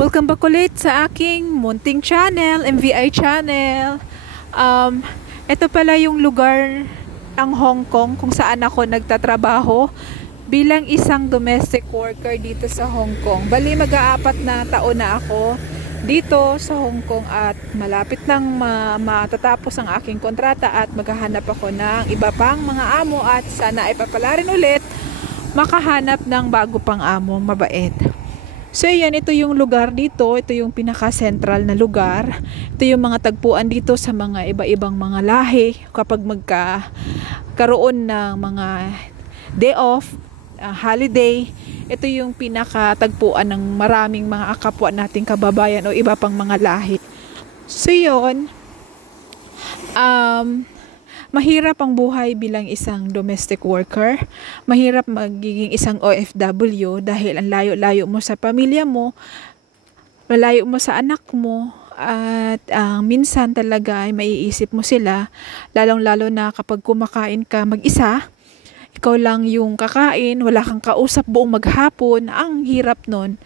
Welcome back ulit sa aking munting channel, MVI channel. Ito pala yung lugar ng Hong Kong kung saan ako nagtatrabaho bilang isang domestic worker dito sa Hong Kong. Bali mag-aapat na taon na ako dito sa Hong Kong at malapit nang matatapos ang aking kontrata at maghahanap ako ng iba pang mga amo at sana ay papalarin ulit makahanap ng bago pang amo mabait. So yan, ito yung lugar dito, ito yung pinaka-central na lugar. Ito yung mga tagpuan dito sa mga iba-ibang mga lahi kapag magkaroon ng mga day off, holiday. Ito yung pinaka-tagpuan ng maraming mga kapwa nating kababayan o iba pang mga lahi. So yun, mahirap ang buhay bilang isang domestic worker. Mahirap magiging isang OFW dahil ang layo-layo mo sa pamilya mo, malayo mo sa anak mo, at minsan talaga ay maiisip mo sila, lalong-lalo na kapag kumakain ka mag-isa, ikaw lang yung kakain, wala kang kausap buong maghapon. Ang hirap nun.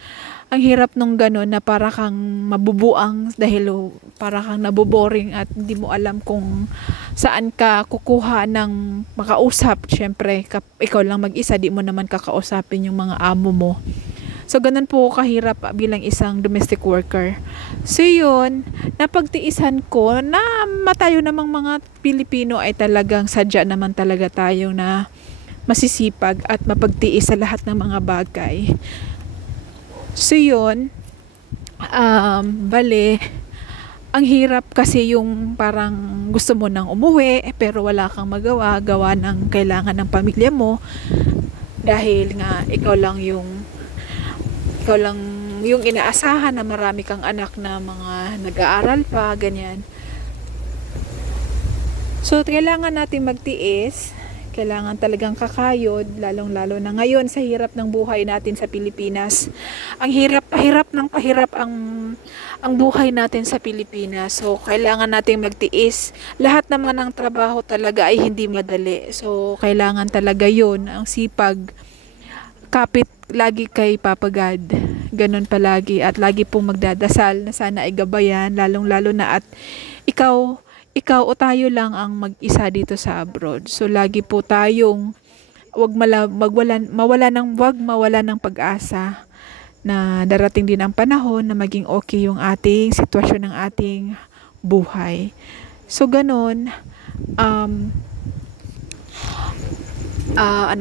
Ang hirap nung gano'n na para kang mabubuang dahil para kang naboboring at hindi mo alam kung saan ka kukuha ng makausap. Siyempre, ikaw lang mag-isa, di mo naman kakausapin yung mga amo mo. So, ganun po kahirap bilang isang domestic worker. So, yun, napagtiisan ko na matayo namang mga Pilipino ay talagang sadya naman talaga tayo na masisipag at mapagtiis sa lahat ng mga bagay. So yun, bale, ang hirap kasi yung parang gusto mo nang umuwi pero wala kang magawa, gawa ng kailangan ng pamilya mo dahil nga ikaw lang yung inaasahan na marami kang anak na mga nag-aaral pa, ganyan. So kailangan natin magtiis. Kailangan talagang kakayod, lalong-lalo na ngayon sa hirap ng buhay natin sa Pilipinas. Ang pahirap ang buhay natin sa Pilipinas. So, kailangan nating magtiis. Lahat naman ng trabaho talaga ay hindi madali. So, kailangan talaga yun, ang sipag. Kapit lagi kay Papa God. Ganun palagi. At lagi pong magdadasal na sana ay gabayan, lalong-lalo na at ikaw o tayo lang ang mag-isa dito sa abroad. So lagi po tayong wag mawala ng pag-asa na darating din ang panahon na maging okay yung ating sitwasyon ng ating buhay. So ganun, ano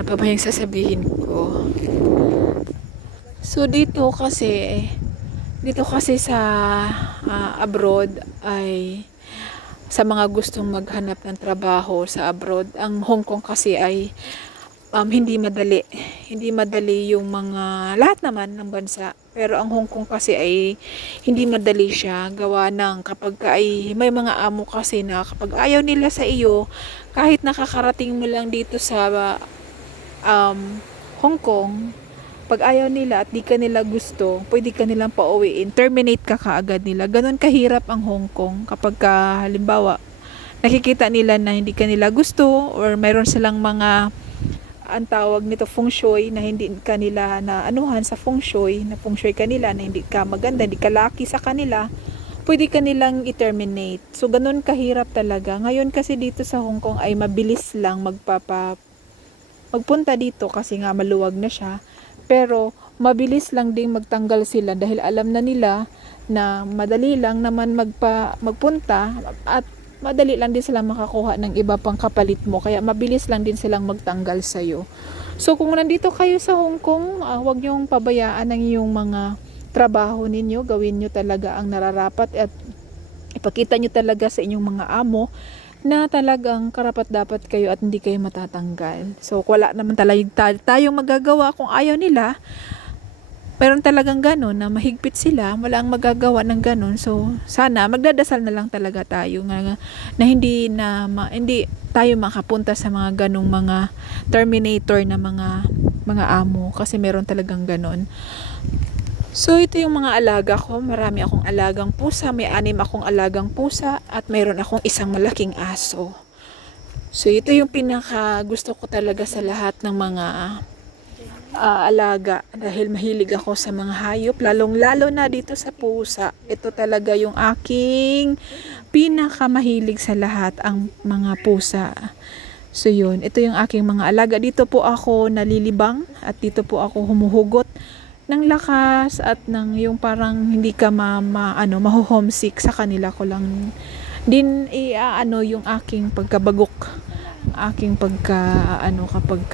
pa ba yung sasabihin ko? So dito kasi sa abroad ay sa mga gustong maghanap ng trabaho sa abroad, ang Hong Kong kasi ay hindi madali. Hindi madali yung mga lahat naman ng bansa. Pero ang Hong Kong kasi ay hindi madali siya. Gawa ng kapag ay may mga amo kasi na kapag ayaw nila sa iyo, kahit nakakarating mo lang dito sa Hong Kong, pag ayaw nila at di ka nila gusto, pwede ka nilang pauwiin, terminate ka kaagad nila. Ganon kahirap ang Hong Kong kapag halimbawa nakikita nila na hindi ka nila gusto or mayroon silang mga ang tawag nito feng shui na hindi ka nila na anuhan sa feng shui kanila na hindi ka maganda, hindi ka lucky sa kanila, pwede ka nilang i-terminate. So ganon kahirap talaga. Ngayon kasi dito sa Hong Kong ay mabilis lang magpunta dito kasi nga maluwag na siya. Pero mabilis lang ding magtanggal sila dahil alam na nila na madali lang naman magpunta at madali lang din sila makakuha ng iba pang kapalit mo. Kaya mabilis lang din silang magtanggal sa'yo. So kung nandito kayo sa Hong Kong, huwag niyong pabayaan ang iyong mga trabaho ninyo. Gawin niyo talaga ang nararapat at ipakita niyo talaga sa inyong mga amo na talagang karapat dapat kayo at hindi kayo matatanggal. So, wala naman talaga tayong magagawa kung ayaw nila. Meron talagang gano'n na mahigpit sila, wala ang magagawa ng gano'n. So, sana magdadasal na lang talaga tayo na hindi tayo makapunta sa mga ganong mga terminator na mga amo kasi meron talagang gano'n. So, ito yung mga alaga ko. Marami akong alagang pusa. May 6 akong alagang pusa. At mayroon akong isang malaking aso. So, ito yung pinaka gusto ko talaga sa lahat ng mga alaga dahil mahilig ako sa mga hayop, lalong-lalo na dito sa pusa. Ito talaga yung aking pinakamahilig sa lahat, ang mga pusa. So yun, ito yung aking mga alaga. Dito po ako nalilibang at dito po ako humuhugot ng lakas at ng yung parang hindi ka maho-homesick sa kanila ko lang din yung aking pagkabagok, aking kapag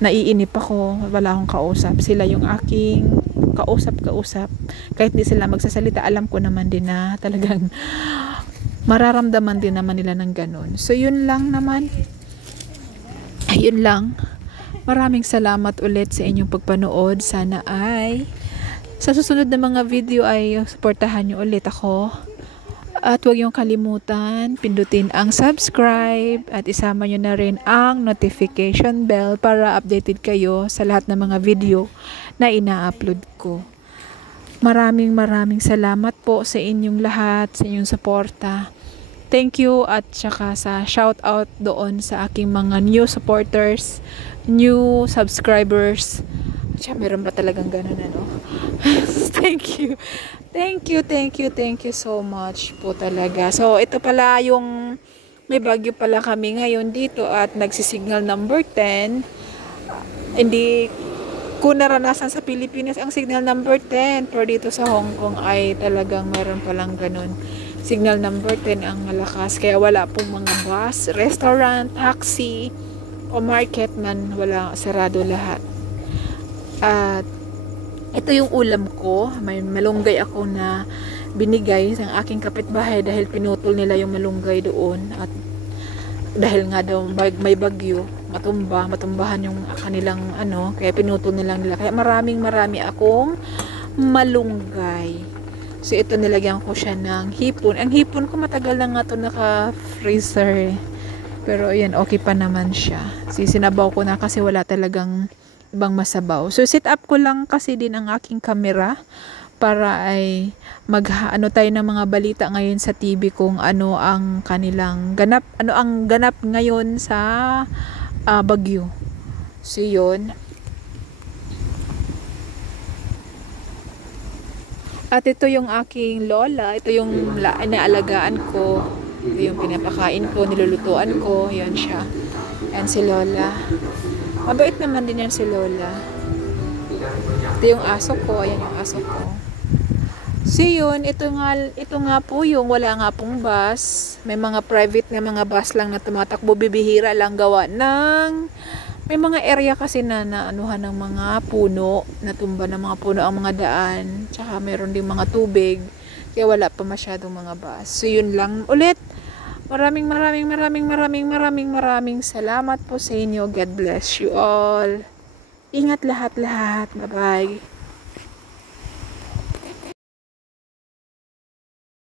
naiinip ako, wala akong kausap, sila yung aking kausap. Kahit di sila magsasalita, alam ko naman din na talagang mararamdaman din naman nila ng ganun. So yun lang naman. Ayun lang. Maraming salamat ulit sa inyong pagpanood. Sana ay sa susunod na mga video ay suportahan nyo ulit ako. At huwag niyong kalimutan, pindutin ang subscribe at isama nyo na rin ang notification bell para updated kayo sa lahat ng mga video na ina-upload ko. Maraming salamat po sa inyong lahat, sa inyong suporta. Thank you at saka sa shout out doon sa aking mga new supporters, new subscribers. Siya, meron ba talagang ganun Thank you so much po talaga. So, ito pala yung may bagyo pala kami ngayon dito at nagsisignal number 10. Hindi ko naranasan sa Pilipinas ang signal number 10. Pero dito sa Hong Kong ay talagang meron palang ganun. Signal number 10 ang malakas. Kaya wala pong mga bus, restaurant, taxi, o market man. Wala, sarado lahat. At ito yung ulam ko. May malunggay ako na binigay sa aking kapitbahay dahil pinutol nila yung malunggay doon. At dahil nga daw may bagyo, matumbahan yung kanilang kaya pinutol nila. Kaya marami akong malunggay. So ito nilagyan ko siya ng hipon. Ang hipon ko matagal na nga ito naka-freezer. Pero ayan, okay pa naman siya. Sinabaw ko na kasi wala talagang ibang masabaw. So set up ko lang kasi din ang aking camera para ay tayo ng mga balita ngayon sa TV kung ano ang kanilang ganap, ang ganap ngayon sa bagyo. So yun. At ito yung aking lola, ito yung inaalagaan ko, ito yung pinapakain ko, nilulutuan ko, yan siya. Yan si Lola. Mabait naman din yan si Lola. Ito yung aso ko. Ayan yung aso ko. So yun, ito nga po yung wala nga pong bus. May mga private na mga bus lang na tumatakbo. Bibihira lang gawa ng may mga area kasi na naanuhan ng mga puno. Natumba ng mga puno ang mga daan. Tsaka meron ding mga tubig. Kaya wala pa masyadong mga bus. So yun lang ulit. Maraming salamat po sa inyo. God bless you all. Ingat lahat. Bye-bye.